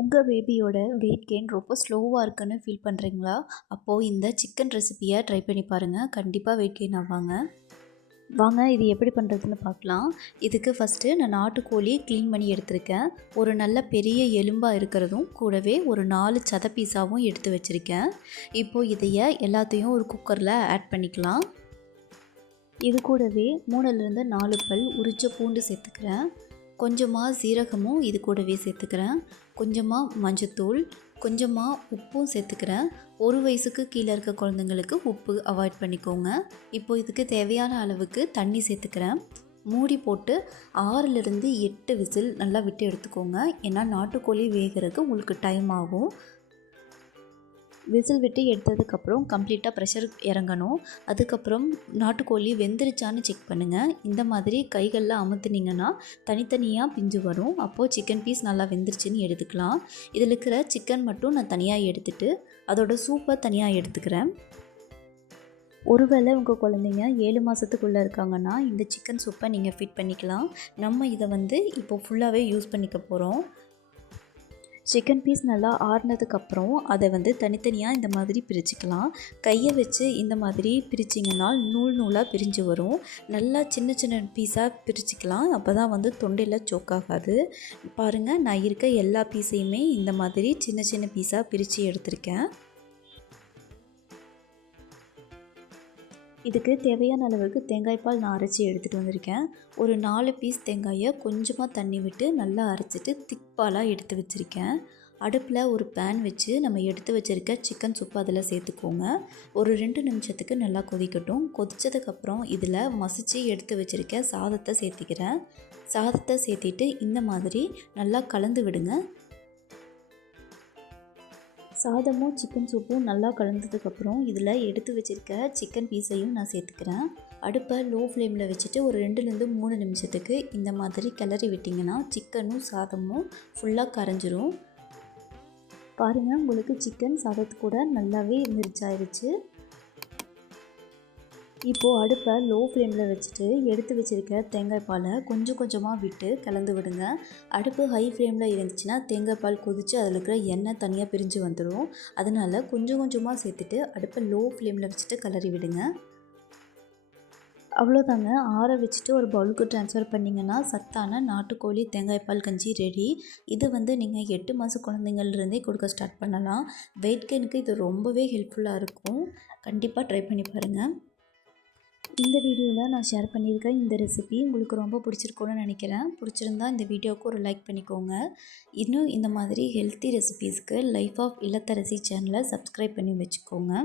உங்கள் பேபியோட weight gain ரொம்ப ஸ்லோவாக இருக்குன்னு ஃபீல் பண்ணுறீங்களா? அப்போது இந்த சிக்கன் ரெசிபியை ட்ரை பண்ணி பாருங்கள். கண்டிப்பாக வெயிட் கெயின் ஆவாங்க. வாங்க இது எப்படி பண்ணுறதுன்னு பார்க்கலாம். இதுக்கு ஃபஸ்ட்டு நான் நாட்டுக்கோழி க்ளீன் பண்ணி எடுத்திருக்கேன். ஒரு நல்ல பெரிய எலும்பாக இருக்கிறதும் கூடவே ஒரு 4 சத பீஸாவும் எடுத்து வச்சுருக்கேன். இப்போது இதைய எல்லாத்தையும் ஒரு குக்கரில் ஆட் பண்ணிக்கலாம். இது கூடவே 3லேருந்து 4 பல் உரிச்ச பூண்டு சேர்த்துக்கிறேன். கொஞ்சமாக சீரகமும் இது கூடவே சேர்த்துக்கிறேன். கொஞ்சமாக மஞ்சத்தூள், கொஞ்சமாக உப்பும் சேர்த்துக்கிறேன். 1 வயசுக்கு கீழே இருக்க குழந்தைங்களுக்கு உப்பு அவாய்ட் பண்ணிக்கோங்க. இப்போது இதுக்கு தேவையான அளவுக்கு தண்ணி சேர்த்துக்கிறேன். மூடி போட்டு 6லேருந்து 8 விசில் நல்லா விட்டு எடுத்துக்கோங்க. ஏன்னா நாட்டுக்கோழி வேகிறதுக்கு உங்களுக்கு டைம் ஆகும். விசில் விட்டு எடுத்ததுக்கப்புறம் கம்ப்ளீட்டாக ப்ரெஷர் இறங்கணும். அதுக்கப்புறம் நாட்டுக்கோழி வெந்துருச்சான்னு செக் பண்ணுங்கள். இந்த மாதிரி கைகளில் அமுத்துனீங்கன்னா தனித்தனியாக பிஞ்சு வரும். அப்போது சிக்கன் பீஸ் நல்லா வெந்துருச்சுன்னு எடுத்துக்கலாம். இதில் இருக்கிற சிக்கன் மட்டும் நான் தனியாக எடுத்துகிட்டு அதோட சூப்பை தனியாக எடுத்துக்கிறேன். ஒருவேளை உங்கள் குழந்தைங்க 7 மாதத்துக்குள்ளே இருக்காங்கன்னா இந்த சிக்கன் சூப்பை நீங்கள் ஃபிட் பண்ணிக்கலாம். நம்ம இதை இப்போ ஃபுல்லாகவே யூஸ் பண்ணிக்க போகிறோம். சிக்கன் பீஸ் நல்லா ஆறுனதுக்கப்புறம் அதை தனித்தனியாக இந்த மாதிரி பிரிச்சுக்கலாம். கையை வச்சு இந்த மாதிரி பிரிச்சிங்கன்னா நூல் நூலாக பிரிஞ்சு வரும். நல்லா சின்ன சின்ன பீஸாக பிரிச்சுக்கலாம். அப்போ தான் தொண்டையில் சோக்காகாது. பாருங்கள், நான் இருக்க எல்லா பீஸையுமே இந்த மாதிரி சின்ன சின்ன பீஸாக பிரித்து எடுத்திருக்கேன். இதுக்கு தேவையான அளவுக்கு தேங்காய் பால் நான் அரைச்சி எடுத்துகிட்டு வந்திருக்கேன். ஒரு 4 பீஸ் தேங்காயை கொஞ்சமாக தண்ணி விட்டு நல்லா அரைச்சிட்டு திக் பாலாக எடுத்து வச்சுருக்கேன். அடுப்பில் ஒரு பேன் வச்சு நம்ம எடுத்து வச்சுருக்க சிக்கன் சூப்பு அதில் சேர்த்துக்கோங்க. ஒரு 2 நிமிஷத்துக்கு நல்லா கொதிக்கட்டும். கொதித்ததுக்கப்புறம் இதில் மசிச்சு எடுத்து வச்சுருக்க சாதத்தை சேர்த்திக்கிறேன். சாதத்தை சேர்த்திட்டு இந்த மாதிரி நல்லா கலந்து விடுங்க. சாதமும் சிக்கன் சூப்பும் நல்லா கலந்ததுக்கப்புறம் இதில் எடுத்து வச்சுருக்க சிக்கன் பீஸையும் நான் சேர்த்துக்கிறேன். அடுப்பை லோ ஃப்ளேமில் வச்சுட்டு ஒரு 2லேருந்து 3 நிமிஷத்துக்கு இந்த மாதிரி கிளறி விட்டிங்கன்னா சிக்கனும் சாதமும் ஃபுல்லாக கரைஞ்சிரும். பாருங்கள், உங்களுக்கு சிக்கன் சாதத்து கூட நல்லாவே மிர்ச்சாயிருச்சு. இப்போது அடுப்பை லோ ஃப்ளேமில் வச்சுட்டு எடுத்து வச்சுருக்க தேங்காய் பாலை கொஞ்சம் கொஞ்சமாக விட்டு கலந்து விடுங்க. அடுப்பு ஹை ஃப்ளேமில் இருந்துச்சுன்னா தேங்காய் பால் கொதித்து அதில் இருக்கிற எண்ணெய் தனியாக பிரிஞ்சு வந்துடும். அதனால் கொஞ்சம் கொஞ்சமாக சேர்த்துட்டு அடுப்பை லோ ஃப்ளேமில் வச்சுட்டு கிளறி விடுங்க. அவ்வளோதாங்க. ஆற வச்சுட்டு ஒரு பவுலுக்கு ட்ரான்ஸ்ஃபர் பண்ணிங்கன்னா சத்தான நாட்டுக்கோழி தேங்காய் பால் கஞ்சி ரெடி. இது நீங்கள் 8 மாத குழந்தைங்கள்லேருந்தே கொடுக்க ஸ்டார்ட் பண்ணலாம். வெயிட் கெயினுக்கு இது ரொம்பவே ஹெல்ப்ஃபுல்லாக இருக்கும். கண்டிப்பாக ட்ரை பண்ணி பாருங்கள். இந்த வீடியோவில் நான் ஷேர் பண்ணியிருக்க இந்த ரெசிபி உங்களுக்கு ரொம்ப பிடிச்சிருக்கும்னு நினைக்கிறேன். பிடிச்சிருந்தா இந்த வீடியோவுக்கு ஒரு லைக் பண்ணிக்கோங்க. இன்னும் இந்த மாதிரி ஹெல்த்தி ரெசிபீஸ்க்கு லைஃப் ஆஃப் இல்லத்தரசி சேனலை சப்ஸ்கிரைப் பண்ணி வச்சுக்கோங்க.